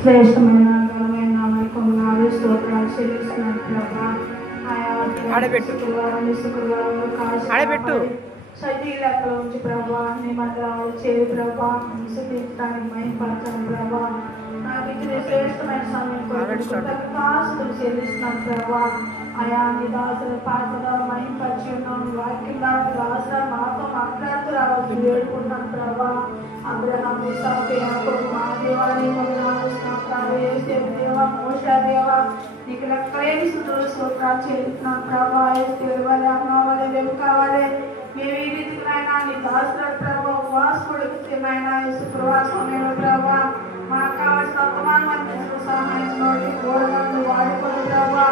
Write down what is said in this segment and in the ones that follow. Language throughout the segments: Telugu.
శ్రేష్టమైన ఘనమైన నామకున్నాడు స్తోత్రాలు చెల్లిస్తున్నాను ప్రభా ఆయా ఆడబెట్టు. ఆడబెట్టు. సజీ ఉంచి ప్రభా నీ మందిరాలు చేరి ప్రభా శుద్ధించడానికి మహింపరచని ప్రభా నాకు ఇచ్చిన శ్రేష్టమైన సమయం కాసులు చెల్లిస్తున్నాను ప్రభా ఆయా నీ దాసుల పాత్రలో మహింపరిచి ఉన్నాను వాక్యం దాసుల మాతో మాట్లాడుతూ రావాల్సి వేడుకుంటున్నాను ప్రభా స్తోత్రాలు యేసేపు దేవా మోషే దేవా నీకు లెక్కలేని స్థుతులు స్తోత్రాలు చెల్లిస్తున్నాం ప్రభా యేసేపు వలె అమ్మ వలె రేపు కావాలి మేము ఈ రీతికి నాయనా నీ దాసుల ప్రభా ఉపవాసం కొడుకుతే నాయనా యేసు ప్రవాసం ప్రభా మాకు కావాల్సిన అందించిన సహాయం ప్రభా ప్రభా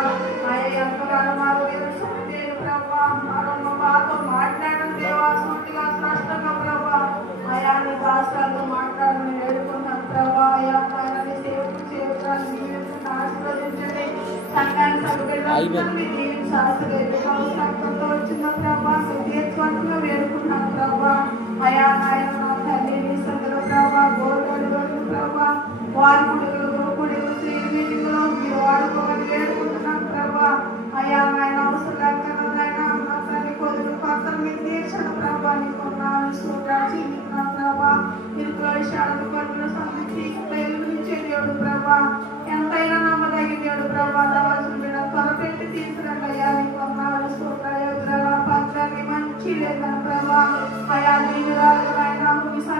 సంఘాన్ని Spirit ng trabaho. Kaya din na lang, na kung isa